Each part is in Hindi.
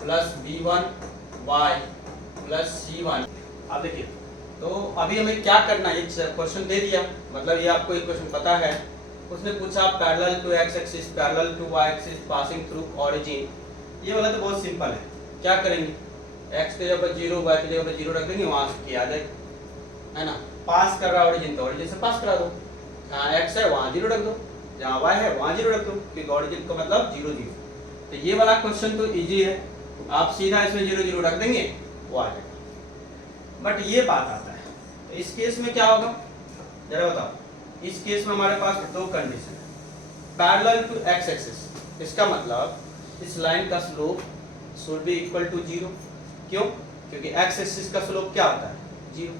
Plus b1 y plus c1। अब देखिए, तो अभी हमें क्या करना है, एक क्वेश्चन दे दिया, मतलब ये आपको एक क्वेश्चन पता है, उसने पूछा parallel to x axis parallel to y axis passing through origin. ये वाला तो बहुत सिंपल है, क्या करेंगे, x के जगह पर 0 y की जगह पर 0 रख देंगे, वहां से किया जाए, है ना। पास कर रहा है ऑरिजिन तो ऑरिजिन से पास करा दो, जहाँ x है वहाँ 0 रख दो, जहाँ y है वहाँ 0 रख दो, क्योंकि ऑरिजिन का मतलब 0 0। तो ये वाला क्वेश्चन तो इजी है, आप सीधा इसमें 0 0 रख देंगे, वो आ जाएगा। बट ये बात आता है, तो इस केस में क्या होगा जरा बताओ। इस केस में हमारे पास दो कंडीशन है, पैरेलल टू x एक्सिस, इसका मतलब इस लाइन का slope should be equal to 0। क्यों? क्योंकि x एक्सिस का स्लोप क्या होता है, 0।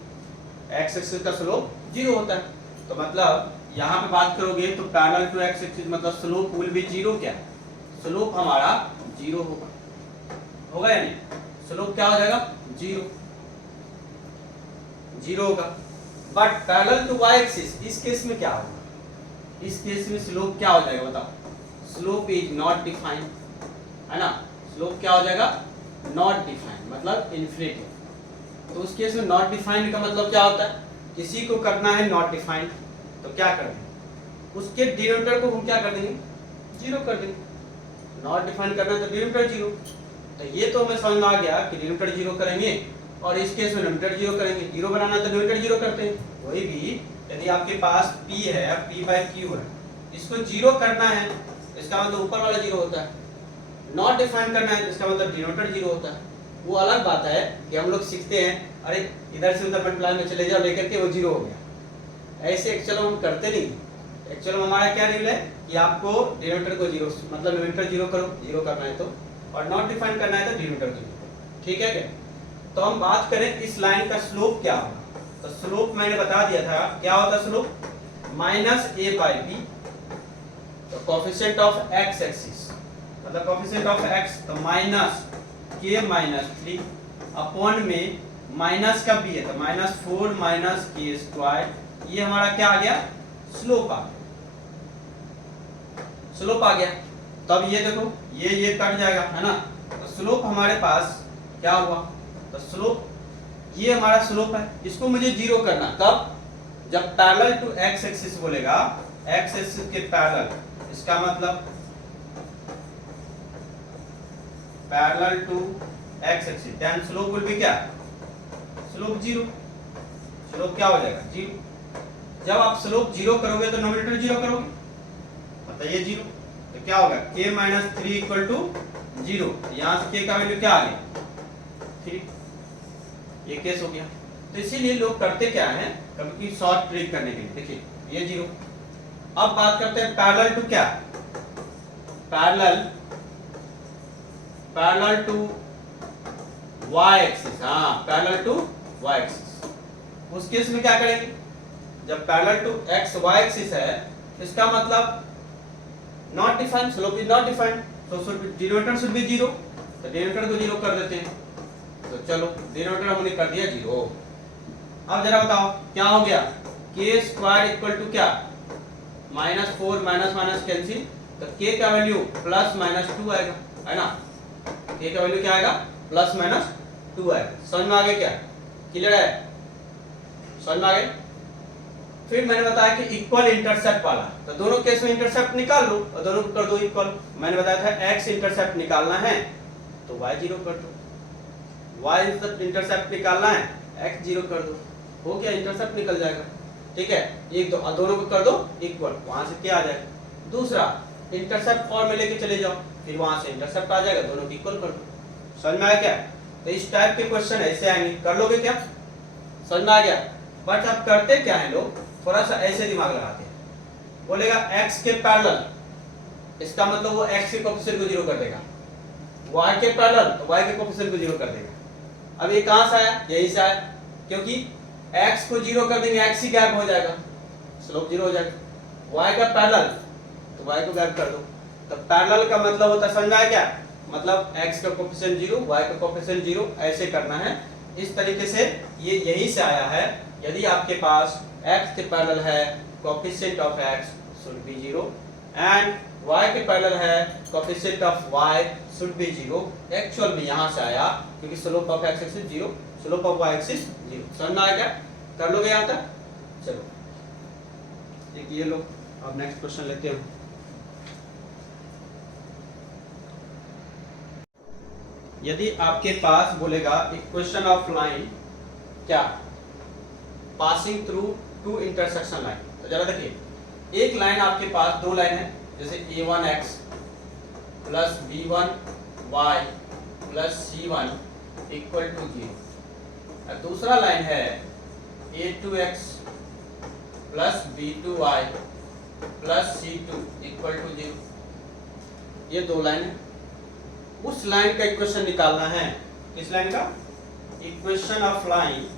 x एक्सिस का स्लोप 0 होता है, तो मतलब यहाँ पे बात करोगे तो पैरेलल टू x एक्सिस मतलब स्लोप विल बी 0। क्या स्लोप हमारा 0 होगा या नहीं, स्लोप क्या हो जाएगा, 0 होगा। But parallel to y axis, इस केस में क्या होगा, इस केस में स्लोप क्या हो जाएगा बताओ, स्लोप इज नॉट डिफाइंड, है ना। स्लोप क्या हो जाएगा, नॉट डिफाइंड, मतलब इन्फिनिटी। तो उस केस में नॉट डिफाइंड का मतलब क्या होता है, किसी को करना है नॉट डिफाइंड, तो क्या कर देंगे, उसके डिनोमिनेटर को हम क्या कर देंगे, 0 कर देंगे। नॉट डिफाइंड करना है तो डिनोमिनेटर 0। तो ये तो हमें समझ में आ गया कि डिनोमिनेटर 0 करेंगे, और इस केस में डिनोमिनेटर 0 करेंगे। 0 बनाना है तो डिनोमिनेटर 0 करते हैं। वही भी यदि आपके पास p है, p/q है, इसको 0 करना है, इसका मतलब ऊपर वाला 0 होता है। नॉट डिफाइन करना है, इसका मतलब डिनोमिनेटर 0 होता है। वो अलग बात है कि हम लोग सीखते हैं, अरे इधर से उधर मल्टीप्लाई में चले जाओ लेकर के वो 0 हो गया, ऐसे एक्चुअल हम करते नहीं। एक्चुअल में हमारा क्या रूल है कि आपको डिनोमिनेटर को 0, मतलब डिनोमिनेटर 0 करो, 0 करना है तो, और नॉट डिफाइन करना है तो डिनोमिनेटर 0। ठीक है क्या? तो हम बात करें इस लाइन का स्लोप क्या होगा, तो स्लोप मैंने बता दिया था क्या होता है, स्लोप -a/b, तो कोएफिशिएंट ऑफ x एक्सिस मतलब कोएफिशिएंट ऑफ x, तो -k-3 अपॉन में माइनस का b है तो -4 - k²। ये हमारा क्या आ गया, स्लोप आ गया, स्लोप आ गया। तब ये देखो ये कट जाएगा, है ना। तो स्लोप हमारे पास क्या हुआ, तो स्लोप ये हमारा स्लोप है, इसको मुझे 0 करना, कब, जब पैरेलल टू x एक्सिस बोलेगा, x एक्सिस के पैरेलल, इसका मतलब parallel to x axis, then slope will be क्या, स्लोप 0। स्लोप क्या हो जाएगा, 0। जब आप स्लोप 0 करोगे तो डिनोमिनेटर 0 करोगे, बताइए 0, तो क्या होगा, k-3 = 0। यहाँ से k का वैल्यू क्या आ गया, 3। ये केस हो गया। तो इसीलिए लोग करते क्या है, कभी शॉर्ट ट्रिक करने के लिए, देखिए ये 0। अब बात करते हैं पैरेलल टू क्या, पैरेलल टू y एक्सिस, हाँ पैरेलल टू y एक्सिस। उस केस में क्या करेंगे, जब parallel to x y axis है, इसका मतलब not defined, slope is not defined, तो डिनोमिनेटर शुड बी 0, तो डिनोमिनेटर को 0 कर देते हैं। तो चलो डिनोमिनेटर हमने कर दिया 0। अब जरा बताओ क्या हो गया, k² = क्या, -4 माइनस कैंसिल, तो k का वैल्यू +-2 आएगा, है ना। k का वैल्यू क्या आएगा, +-2 आएगा। समझ में आ गया क्या, क्लियर है, समझ में आ गया। फिर मैंने बताया कि इक्वल इंटरसेप्ट वाला, तो दोनों केस में इंटरसेप्ट निकाल लो और दोनों को कर दो इक्वल। मैंने बताया था x इंटरसेप्ट निकालना है तो y 0 कर दो, y इंटरसेप्ट निकालना है x 0 कर दो, हो गया, इंटरसेप्ट निकल जाएगा। ठीक है, एक दो दोनों को कर दो इक्वल, वहां से क्या आ जाएगा, दूसरा इंटरसेप्ट फॉर्म में लेके चले जाओ, फिर वहां से इंटरसेप्ट आ जाएगा, दोनों को इक्वल कर दो। समझ में आया क्या? तो इस टाइप के क्वेश्चन ऐसे आएंगे, कर लोगे क्या, समझ में आ गया। बट अब करते क्या है लोग, थोड़ा सा ऐसे दिमाग लगाते हैं, बोलेगा x के पैरेलल, इसका मतलब वो x के कोएफिशिएंट को 0 कर देगा, y के पैरेलल तो y के कोएफिशिएंट को 0 कर देगा। अब ये कहां से आया, यही से आया, क्योंकि x को 0 कर देंगे x ही गायब हो जाएगा, स्लोप 0 हो जाएगा। y का पैरेलल तो y को गायब कर दो, तो पैरेलल का मतलब होता है, समझ में आया क्या, मतलब x का कोएफिशिएंट 0 y का कोएफिशिएंट 0, ऐसे करना है। इस तरीके से ये यही से आया है, यदि आपके पास x के पैरेलल है coefficient of x should be 0 and y के पैरेलल है coefficient of y should be 0। Actual में यहां से आया क्योंकि slope of x axis 0, slope of y axis 0। समझ में आया क्या? कर लोगे यहां तक? चलो एक ये लो, अब नेक्स्ट क्वेश्चन लेते हैं। यदि आपके पास बोलेगा इक्वेशन ऑफ लाइन क्या passing through two intersection line, तो जरा देखिए एक लाइन आपके पास, दो लाइन है, जैसे a1x plus b1y plus c1 equal to 0, और दूसरा लाइन है a2x plus b2y plus c2 equal to 0। ये दो लाइन है। उस लाइन का इक्वेशन निकालना है। किस लाइन का? इक्वेशन ऑफ लाइन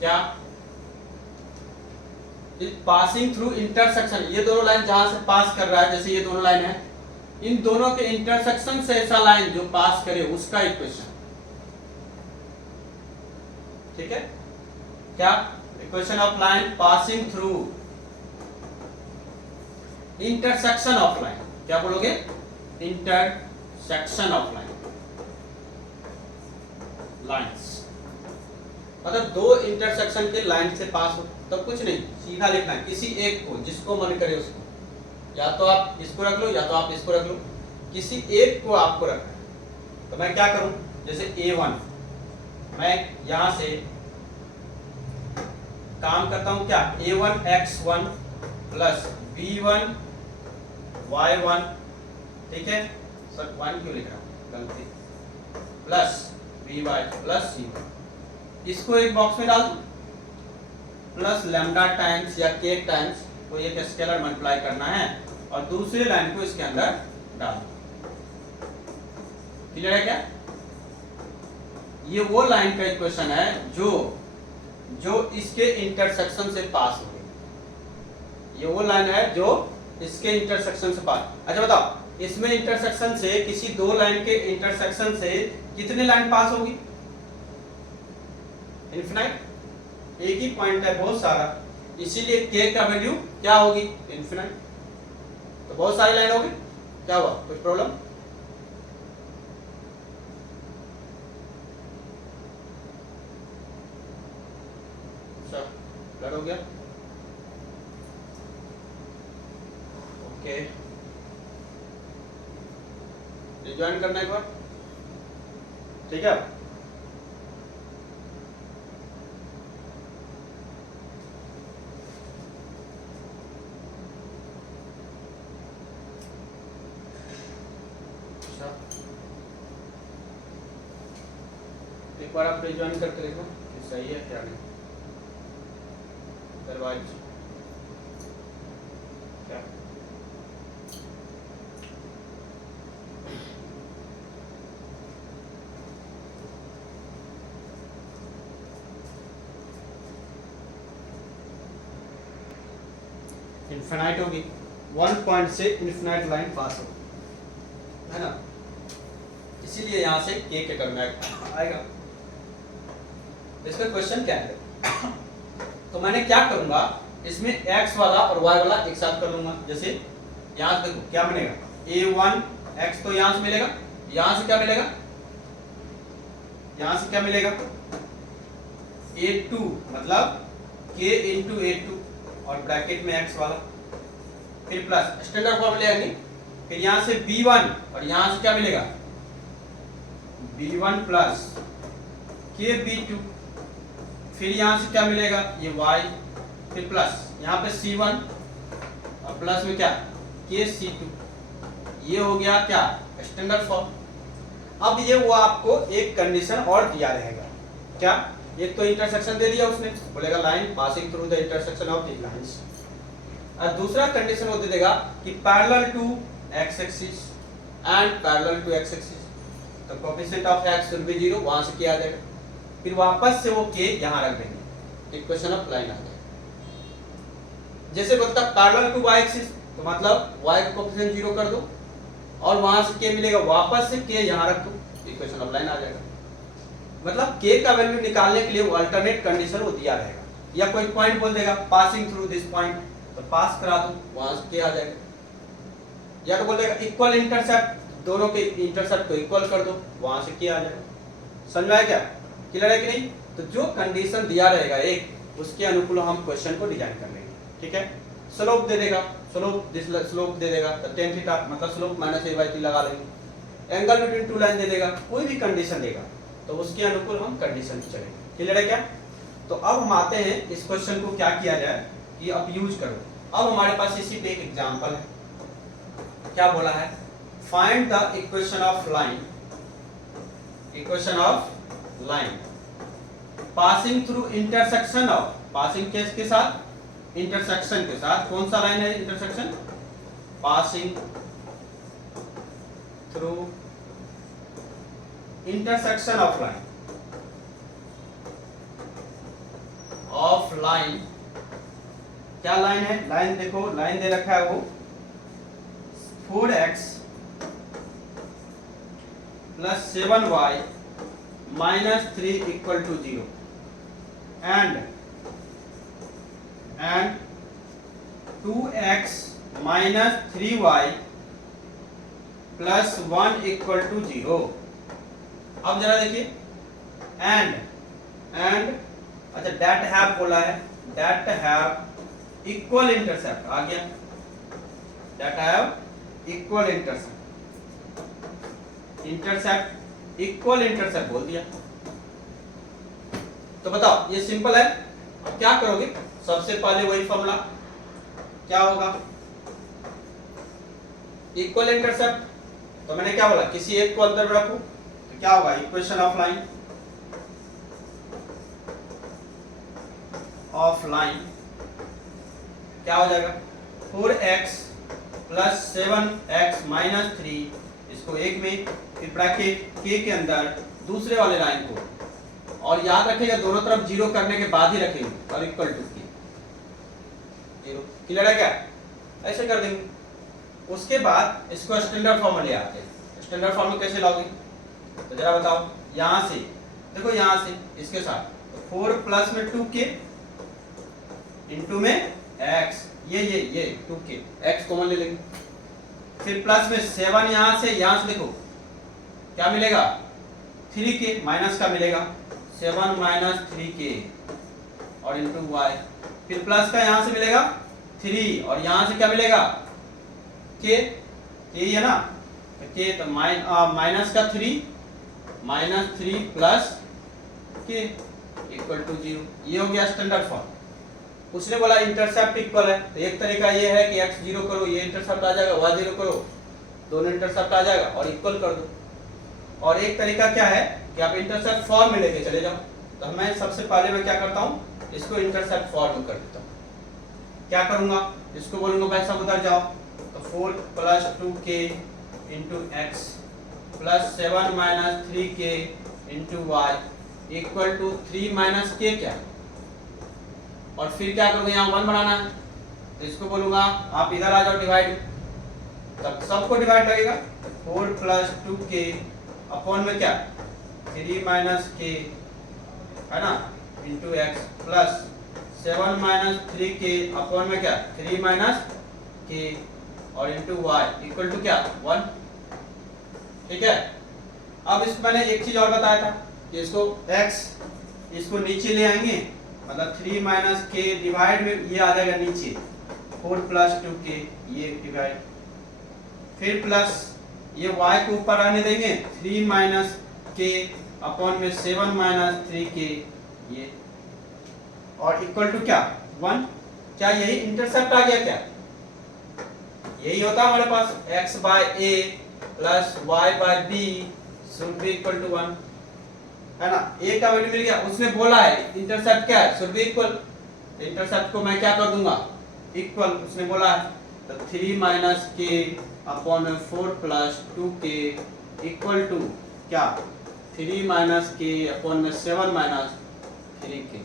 क्या पासिंग थ्रू इंटरसेक्शन, ये दोनों लाइन जहां से पास कर रहा है, जैसे ये दोनों लाइन है, इन दोनों के इंटरसेक्शन से ऐसा लाइन जो पास करे उसका इक्वेशन। ठीक है? क्या? Equation of line passing through intersection of line. क्या बोलोगे? इंटरसेक्शन ऑफ लाइन, लाइंस, मतलब दो इंटरसेक्शन के लाइन से पास हो, तो कुछ नहीं, सीधा लिखना है किसी एक को, जिसको मन करे उसको, या तो आप इसको रख लो या तो आप इसको रख लो, किसी एक को आपको रखना है। तो मैं क्या करूं, जैसे a1, मैं यहां से काम करता हूं क्या, a1x1 प्लस b1 y1, ठीक है सर 1 क्यों लिख रहा हूं, गलती, प्लस by प्लस c1, इसको एक बॉक्स में डाल दूं, प्लस लैम्डा टाइम्स या k टाइम्स को एक स्केलर मल्टीप्लाई करना है और दूसरे लाइन को इसके अंदर डाल दो। क्लियर है क्या? ये वो लाइन का इक्वेशन है जो इसके इंटरसेक्शन से पास हो गई। ये वो लाइन है जो इसके इंटरसेक्शन से पास। अच्छा बताओ, इसमें इंटरसेक्शन से, किसी दो लाइन के इंटरसेक्शन से कितने लाइन पास होगी? इनफिनाइट। एक ही पॉइंट है, बहुत सारा, इसीलिए k का वैल्यू क्या होगी? इनफिनाइट। तो बहुत सारी लाइन होगी, क्या हुआ, कुछ प्रॉब्लम? अच्छा क्लियर हो गया? ओके, रिज्वाइन करना एक बार, ठीक है? एक बार आप रिज्वाइन करके देखो कि सही है क्या नहीं। दरवाज क्या इनफिनाइट होगी, 1 पॉइंट से इनफिनाइट लाइन पास होगी, है ना? इसीलिए यहां से k के टर्म में आएगा। इसका क्वेश्चन क्या है? तो मैंने क्या करूंगा, इसमें x वाला और y वाला एक साथ कर लूंगा। जैसे यहां से देखो क्या बनेगा, a1x तो यहां से मिलेगा, यहां से क्या मिलेगा, यहां से क्या मिलेगा, a2 मतलब k इंटू a2 और ब्रैकेट में x वाला, फिर प्लस स्टैंडर्ड फॉर्म ले आएंगे, फिर यहां से b1 और यहां से क्या मिलेगा, b1 प्लस k b2, फिर यहां से क्या मिलेगा, ये y, फिर प्लस यहाँ पे c1 और प्लस में क्या, k c2। ये हो गया क्या, स्टैंडर्ड फॉर्म। अब ये वो आपको एक कंडीशन और दिया रहेगा, क्या, एक तो इंटरसेक्शन दे दिया उसने, बोलेगा line passing through the intersection of the lines, और दूसरा कंडीशन वो दे देगा कि parallel to x axis and parallel to x axis, तो coefficient of x will be 0, वहां से क्या आ जाएगा, फिर वापस से वो k यहां रख देंगे, इक्वेशन ऑफ लाइन आ जाएगा। जैसे बोलता पैरेलल टू y एक्सिस, तो मतलब y का कोएफिशिएंट 0 कर दो और वहां से k मिलेगा, वापस से k यहां रख दो, इक्वेशन ऑफ लाइन आ जाएगा। मतलब k का वैल्यू निकालने के लिए वो अल्टरनेट कंडीशन वो दिया रहेगा, या कोई पॉइंट बोल देगा पासिंग थ्रू दिस पॉइंट, तो पास करा दो, वहां से k आ जाएगा। या तो बोलेगा इक्वल इंटरसेप्ट, दोनों के इंटरसेप्ट को इक्वल कर दो, वहां से किया आ जाएगा। समझ में आया क्या? क्लियर है कि नहीं? तो जो कंडीशन दिया रहेगा एक, उसके अनुकूल हम क्वेश्चन को डिजाइन कर लेंगे। ठीक है, स्लोप दे देगा, स्लोप दे देगा तो tan थीटा मतलब स्लोप माइनस a/t लगा लेंगे। एंगल बिटवीन टू लाइन दे देगा, कोई भी कंडीशन देगा तो उसके अनुकूल हम कंडीशन चलेंगे। क्लियर है क्या? तो अब हम आते हैं इस क्वेश्चन को क्या किया जाए कि अब यूज करो। अब हमारे पास इसी पे एक एग्जांपल है, क्या बोला है, find the equation of line, equation of line passing through intersection of, passing के साथ, इंटरसेक्शन के साथ, कौन सा लाइन है intersection, passing through intersection of line, of line, क्या लाइन है, लाइन देखो, लाइन दे रखा है वो 4x plus 7y minus 3 equal to 0 and 2x minus 3y plus 1 equal to 0। अब जरा देखिए, and अच्छा that have बोला है, that have equal intercept आ गया, that have equal intercept equal intercept बोल दिया। तो बताओ ये सिंपल है। अब क्या करोगे, सबसे पहले वही फॉर्मूला, क्या होगा, इक्वल इंटरसेप्ट, तो मैंने क्या बोला, किसी एक को अंदर में रखो, तो क्या होगा, इक्वेशन ऑफ लाइन, क्या हो जाएगा, 4x प्लस 7x माइनस 3, इसको एक में, फिर ब्रैकेट k के अंदर दूसरे वाले लाइन को, और याद रखिएगा दोनों तरफ जीरो करने के बाद ही रखेंगे, और इक्वल टू जीरो। क्लियर है क्या? ऐसे कर देंगे। उसके बाद इसको स्टैंडर्ड फॉर्म में ले आते हैं। स्टैंडर्ड फॉर्म में कैसे लाओगे, तो जरा बताओ, यहां से देखो, यहां से इसके साथ तो 4 प्लस में 2k इंटू में x, ये 2k, x कॉमन ले लेंगे, फिर प्लस में 7 यहां से देखो क्या मिलेगा, 3k माइनस का मिलेगा, 7 माइनस 3k और इंटू y, फिर प्लस का यहां से मिलेगा 3 और यहां से क्या मिलेगा, k है ना, तो k तो माइनस का 3 प्लस k इक्वल टू 0। ये हो गया स्टैंडर्ड फॉर्म। उसने बोला इंटरसेप्ट इक्वल है, तो एक तरीका ये है कि x 0 करो, ये इंटरसेप्ट आ जाएगा, y 0 करो, दोनों इंटरसेप्ट आ जाएगा और इक्वल कर दो। और एक तरीका क्या है कि आप इंटरसेप्ट फॉर्म में लेके चले जाओ, तो मैं सबसे पहले मैं क्या करता हूँ, इसको इंटरसेप्ट फॉर्म में कर देता हूँ। क्या करूंगा, इसको बोलूंगा भाई सब उधर जाओ, तो 4 plus 2k into x plus 7 minus 3k into y equal to 3 minus k क्या, और फिर क्या करूंगा, यहाँ 1 बनाना है, तो इसको बोलूंगा आप इधर आ जाओ, डिवाइड, तब सबको डिवाइड लगेगा, 4 प्लस 2k अपॉन में क्या 3 माइनस k है ना into x plus 7 minus 3k upon में क्या 3 माइनस k और इंटू वाई इक्वल टू क्या 1। ठीक है, अब इसको मैंने एक चीज और बताया था कि इसको x इसको नीचे ले आएंगे, मतलब 3 माइनस k डिवाइड में ये आ जाएगा नीचे 4 प्लस 2k ये डिवाइड, फिर प्लस ये y को ऊपर आने देंगे 3 माइनस k अपॉन में 7 माइनस 3k ये, और इक्वल टू क्या 1। क्या यही इंटरसेप्ट आ गया, क्या यही होता हमारे पास, x by a plus y by b should be equal to 1 है ना, a का वैल्यू मिल गया। उसने बोला है इंटरसेप्ट क्या है, शुड बी इक्वल, इंटरसेप्ट को मैं क्या कर दूंगा इक्वल, उसने बोला है, तो 3 माइनस k अपॉन में 4 प्लस 2k इक्वल टू क्या 3 माइनस k अपॉन में 7 माइनस 3k।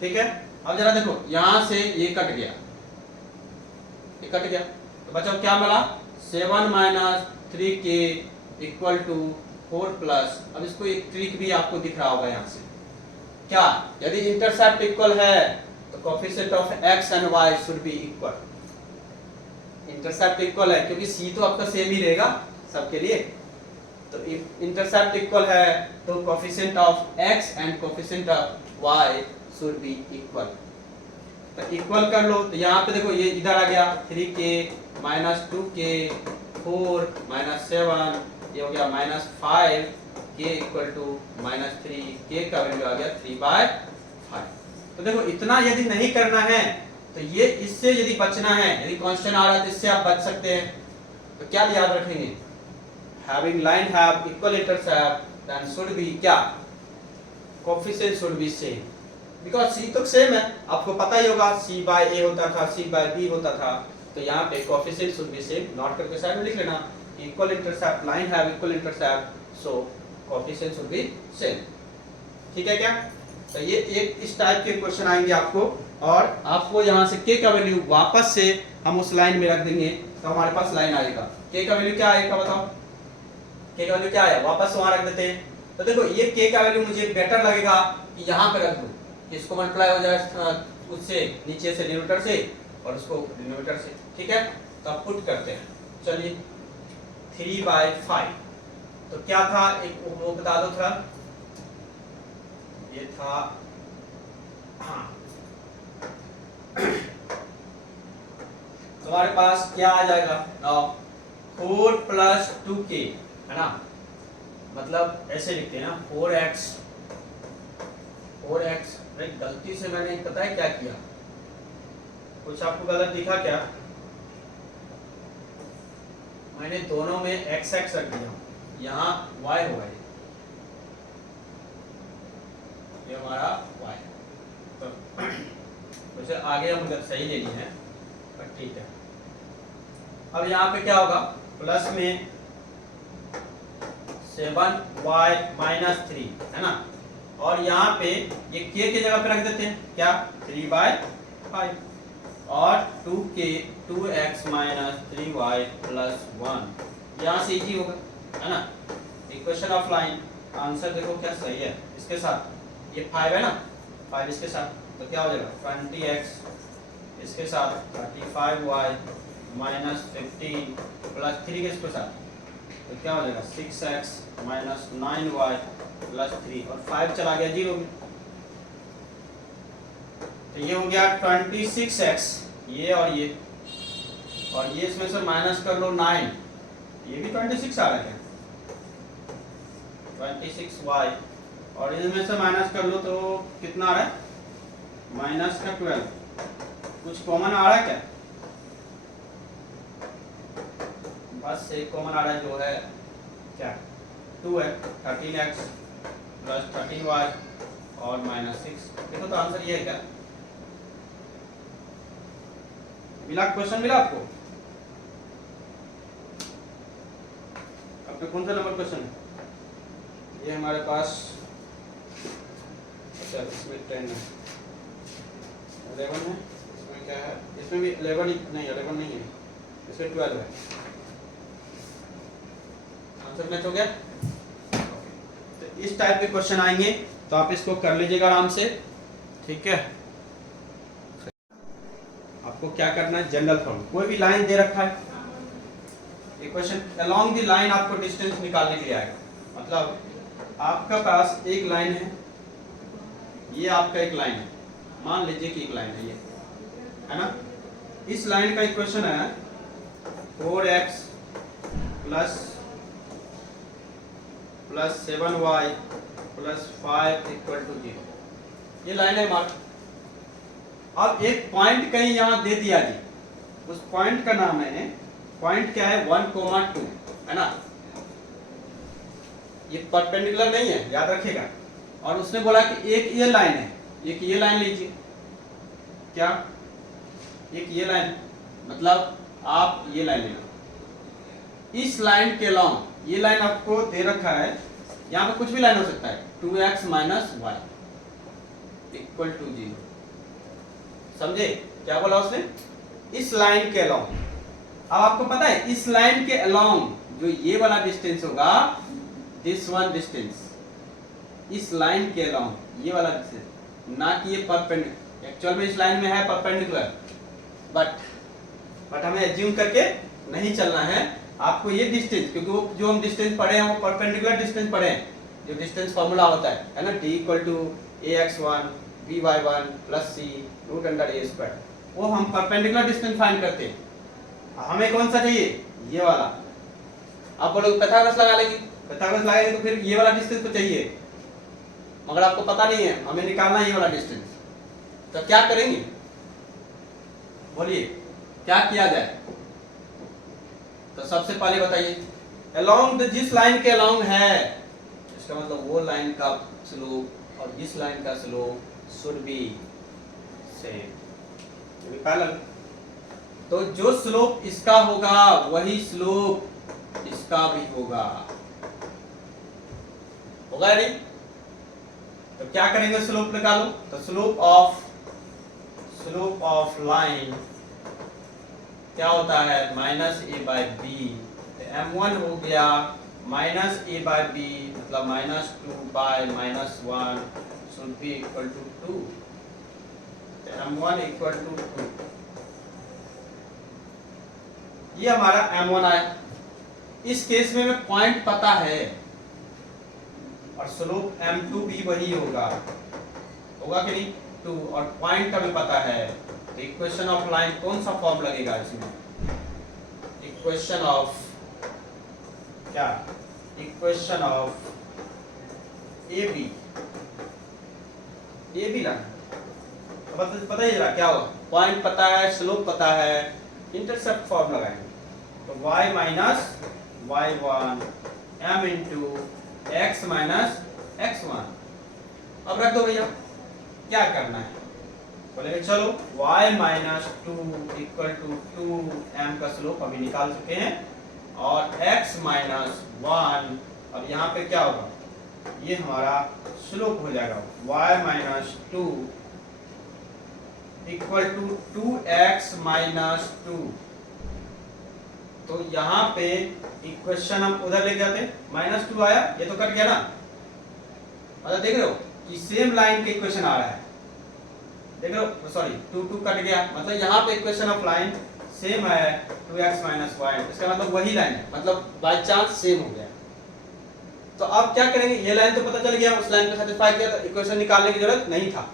ठीक है, अब जरा देखो यहां से ये कट गया, ये कट गया, तो बचाओ क्या मिला 7 minus 3k equal to 4 plus, अब इसको एक ट्रिक भी आपको दिख रहा होगा यहाँ से, क्या यदि इंटरसेप्ट इक्वल है तो coefficient of x and y should be equal. Intercept equal है क्योंकि सी तो आपका सेम ही रहेगा सबके लिए, तो इंटरसेप्ट इक्वल है तो coefficient of x and coefficient of y should be equal. तो इक्वल कर लो, तो यहाँ पे देखो ये इधर आ गया 3k माइनस 2k 4 माइनस 7, ये हो गया minus 5k equal to minus 3, k का वैल्यू आ गया 3/5। तो देखो इतना यदि नहीं करना है तो ये इससे यदि बचना है, यदि कांस्टेंट आ रहा है तो इससे आप बच सकते हैं। तो क्या याद रखेंगे, having line have equal intercept then should be क्या, coefficient should be same because c तो सेम है, आपको पता ही होगा c by a होता था, c by b होता था, तो यहाँ पे coefficient should be same, note करके साइड में लिख लेना equal intercept line have equal intercept so coefficient should be same। ठीक है क्या, तो ये एक इस टाइप के क्वेश्चन आएंगे आपको, और आपको यहाँ से k का वैल्यू वापस से हम उस लाइन में रख देंगे तो हमारे पास लाइन आएगा। k का वैल्यू क्या आएगा बताओ, k का वैल्यू क्या है, वापस वहां रख देते हैं। तो देखो ये k का वैल्यू मुझे बेटर लगेगा कि यहाँ पे रख दूं, इसको मल्टीप्लाई हो जाए उससे नीचे से डिनोमिनेटर से और उसको डिनोमिनेटर से। ठीक है, तो अब पुट करते हैं, चलिए 3/5 तो क्या था, एक वो बता दो था, ये था हाँ तुम्हारे पास क्या आ जाएगा, 4 प्लस 2k है ना, मतलब ऐसे लिखते हैं ना 4x, अरे गलती से मैंने पता है क्या किया, कुछ आपको गलत दिखा क्या, मैंने दोनों में x रख दिया, यहाँ y होगा, ये हमारा y, तो वैसे आगे हम अगर सही लेनी है पर ठीक है। अब यहाँ पे क्या होगा, प्लस में 7y माइनस 3 है ना, और यहाँ पे ये k की जगह पे रख देते हैं क्या, 3/5 और 2x माइनस 3y प्लस 1, यहाँ से इजी होगा है ना, इक्वेशन ऑफ लाइन, आंसर देखो क्या सही है, इसके साथ ये 5 है ना, 5 इसके साथ तो क्या हो जाएगा 20x, इसके साथ 35y माइनस 15 प्लस 3 के साथ तो क्या हो जाएगा 6x माइनस 9y प्लस 3 और 5 चला गया 0 में, तो ये हो गया 26x, ये और ये इसमें से माइनस कर लो 9, ये भी 26 आ रहा है, 26y और इसमें से माइनस कर लो तो कितना आ रहा है, माइनस का 12, कुछ कॉमन आ रहा है क्या, बस एक कॉमन आ रहा है जो है क्या 2 है, 13x प्लस 13y और माइनस 6, देखो तो आंसर ये है क्या, मिला, क्वेश्चन मिला आपको, आपका कौन सा नंबर क्वेश्चन है, ये हमारे पास, अच्छा इसमें 10 है, 11 है, इसमें क्या है, इसमें भी 11 नहीं, 11 नहीं है, इसमें 12 है, आंसर मैच हो गया। तो इस टाइप के क्वेश्चन आएंगे तो आप इसको कर लीजिएगा आराम से, ठीक है। आपको क्या करना है, जनरल फॉर्म, कोई भी लाइन दे रखा है, इक्वेशन अलोंग द लाइन आपको डिस्टेंस निकालने के लिए आएगा, मतलब आपका पास एक लाइन है, ये आपका एक लाइन है, मान लीजिए कि एक लाइन है ये है ना, इस लाइन का इक्वेशन है 4x plus 7y plus 5 equal to 0, ये लाइन है मार्क। अब एक पॉइंट कहीं यहाँ दे दिया जी, उस पॉइंट का नाम है, पॉइंट क्या है 1,2 है ना, ये परपेंडिकुलर नहीं है याद रखिएगा, और उसने बोला कि एक ये लाइन है, एक ये लाइन लीजिए, क्या एक ये लाइन, मतलब आप ये लाइन लेना, इस लाइन के लॉन्ग, ये लाइन आपको दे रखा है, यहाँ पे कुछ भी लाइन हो सकता है, 2x minus y equal to 0, समझे क्या बोला उसने, इस लाइन के अलोंग। अब आपको पता है इस लाइन के अलोंग जो ये वाला डिस्टेंस होगा, दिस वन डिस्टेंस, इस लाइन के अलोंग ये वाला डिस्टेंस, ना कि ये परपेंडिकुलर, एक्चुअल में इस लाइन में है परपेंडिकुलर, बट बट हमें एज्यूम करके नहीं चलना है। आपको ये डिस्टेंस, क्योंकि वो जो हम डिस्टेंस पढ़े हैं वो परपेंडिकुलर डिस्टेंस पढ़े हैं, जो डिस्टेंस फार्मूला होता है ना, d equal to ax1 by1 plus c root under a square, वो हम परपेंडिकुलर डिस्टेंस फाइंड करते हैं। हमें कौन सा चाहिए? ये वाला। आप बोलोगे पैथागोरस लगा लेंगे, पैथागोरस लगाएंगे तो फिर ये वाला डिस्टेंस तो चाहिए, मगर आपको पता नहीं है, हमें निकालना है ये वाला डिस्टेंस। तो क्या करेंगे, बोलिए क्या किया जाए? तो सबसे पहले बताइए, अलोंग द, जिस लाइन के अलोंग है, इसका मतलब वो लाइन का स्लोप और इस लाइन का slope should B same, parallel. तो जो स्लोप इसका होगा वही स्लोप इसका भी होगा या नहीं? तो क्या करेंगे, स्लोप निकालो। तो स्लोप ऑफ लाइन क्या होता है? Minus a by B. m1 हो गया माइनस ए बाई बी, मतलब minus 2 by minus 1 should be equal to 2। m1 equal to 2, ये हमारा m1 आया। इस केस में हमें पॉइंट पता है और स्लोप m2 भी वही होगा कि नहीं? 2, और पॉइंट हमें पता है। तो इक्वेशन ऑफ लाइन कौन सा फॉर्म लगेगा इसमें? इक्वेशन ऑफ क्या? Equation of A B line. तो पता ही जरा क्या होगा, पॉइंट पता है, स्लोप पता है, इंटरसेप्ट फॉर्म लगाएंगे। तो y minus y1 m into x minus x1। अब रख दो भैया, क्या करना है? बोलेंगे चलो y minus 2 equal to 2m का स्लोप अभी निकाल चुके हैं, और x माइनस 1, अब यहाँ पे क्या होगा? ये हमारा स्लोप हो जाएगा y minus 2 equal to 2x minus 2। तो यहाँ पे इक्वेशन हम उधर ले जाते, माइनस 2 आया, ये तो कट गया ना, मतलब देख रहे हो कि सेम लाइन के इक्वेशन आ रहा है, देख रहे हो, सॉरी 2 कट गया, मतलब यहाँ पे इक्वेशन ऑफ लाइन सेम है 2x माइनस 1, इसका मतलब वही लाइन है, मतलब बाय चांस सेम हो गया। तो अब क्या करेंगे, ये लाइन तो पता चल गया, उस लाइन को सेटिस्फाई किया, तो इक्वेशन निकालने की जरूरत नहीं था,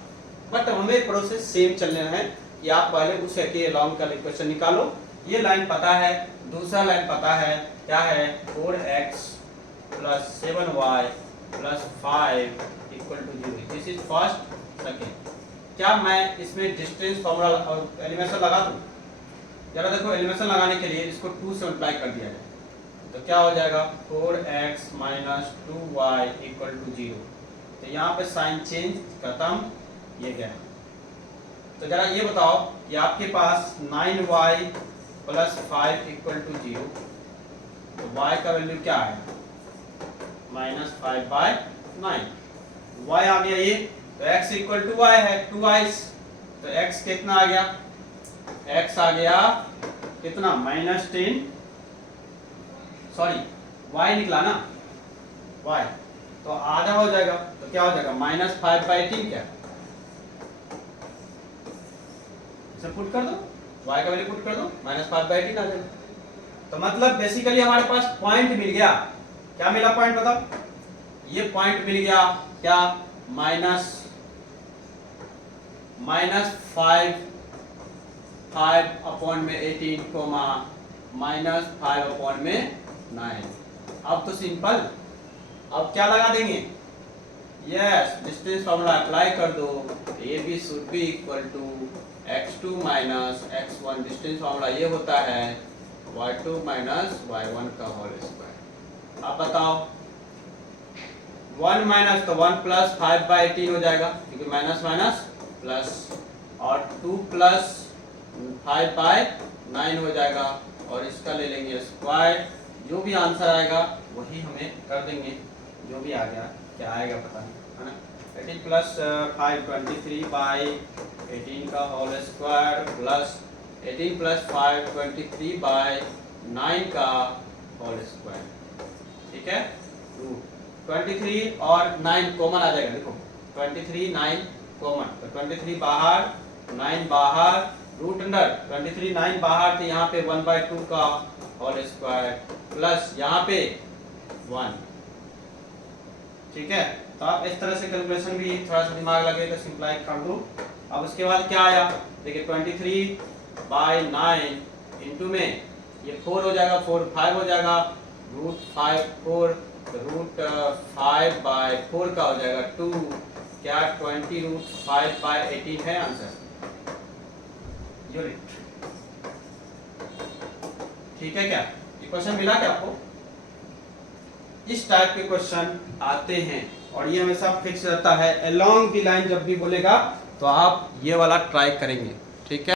बट हमें प्रोसेस सेम चलना है कि आप पहले उस के लॉन्ग का इक्वेशन निकालो। ये लाइन पता है, दूसरा लाइन पता है, क्या है? 4x plus 7y plus 5 equal to 0। This is first, second. क्या मैं इसमें डिस्टेंस फॉर्मूला एलिमेशन लगा दूं? जरा देखो, एलिमेशन लगाने के लिए इसको 2 से मल्टीप्लाई कर दिया जाए, तो क्या हो जाएगा? 4x minus 2y equal to 0। तो यहाँ पे साइन चेंज, खत्म, ये गया। तो जरा ये बताओ कि आपके पास 9y प्लस 5 इक्वल टू 0, तो y का वैल्यू क्या है? Minus 5 bye 9। y आ गया ये, तो x इक्वल टू y है, 2y, तो x कितना आ गया? x आ गया कितना? माइनस 10, सॉरी y निकला ना, y, तो आधा हो जाएगा, तो क्या हो जाएगा? Minus 5 by 18। क्या इसे पुट कर दो, y का वैल्यू पुट कर दो, माइनस 5 बाई 18 आ जाएगा। तो मतलब बेसिकली हमारे पास पॉइंट मिल गया। क्या मिला पॉइंट बताओ? ये पॉइंट मिल गया, क्या? माइनस 5 अपॉन में 18 कोमा माइनस 5 अपॉन में 9। अब तो सिंपल, अब क्या लगा देंगे? यस, डिस्टेंस फॉर्मूला अप्लाई कर दो। A B should be equal to x2 minus x1। Distance formula ये होता है y2 माइनस y1 का होल स्क्वायर। अब बताओ, 1 माइनस, तो 1 प्लस 5 बाई 18 हो जाएगा, क्योंकि माइनस माइनस प्लस, और 2 प्लस 5 बाई 9 हो जाएगा, और इसका ले लेंगे स्क्वायर। जो भी आंसर आएगा वही हमें कर देंगे, जो भी आ गया, क्या आएगा पता नहीं, है ना। 18 प्लस 5 23 बाई 18 का whole square, plus 18 plus 5 23 by 9 का होल स्क्वायर, ठीक है। 23 और 9 कॉमन आ जाएगा, देखो 23 9 कॉमन, तो 23 बाहर, 9 बाहर, रूट अंडर 23 9 बाहर थे, यहाँ पे 1/2 का होल स्क्वायर प्लस यहाँ पे 1। ठीक है, तो आप इस तरह से कैलकुलेशन भी थोड़ा सा दिमाग लगे तो सिंप्लाई कर दो। अब उसके बाद क्या आया, देखिए 23/9 इंटू में ये 4 हो जाएगा, 4 5 हो जाएगा, रूट 5 4, रूट 5/4 का हो जाएगा 2, क्या 20 रूट 5/18 है आंसर यूनिट। ठीक है, क्या ये क्वेश्चन मिला क्या आपको? इस टाइप के क्वेश्चन आते हैं और ये हमेशा फिक्स रहता है। अलोंग द लाइन जब भी बोलेगा तो आप ये वाला ट्राई करेंगे। ठीक है।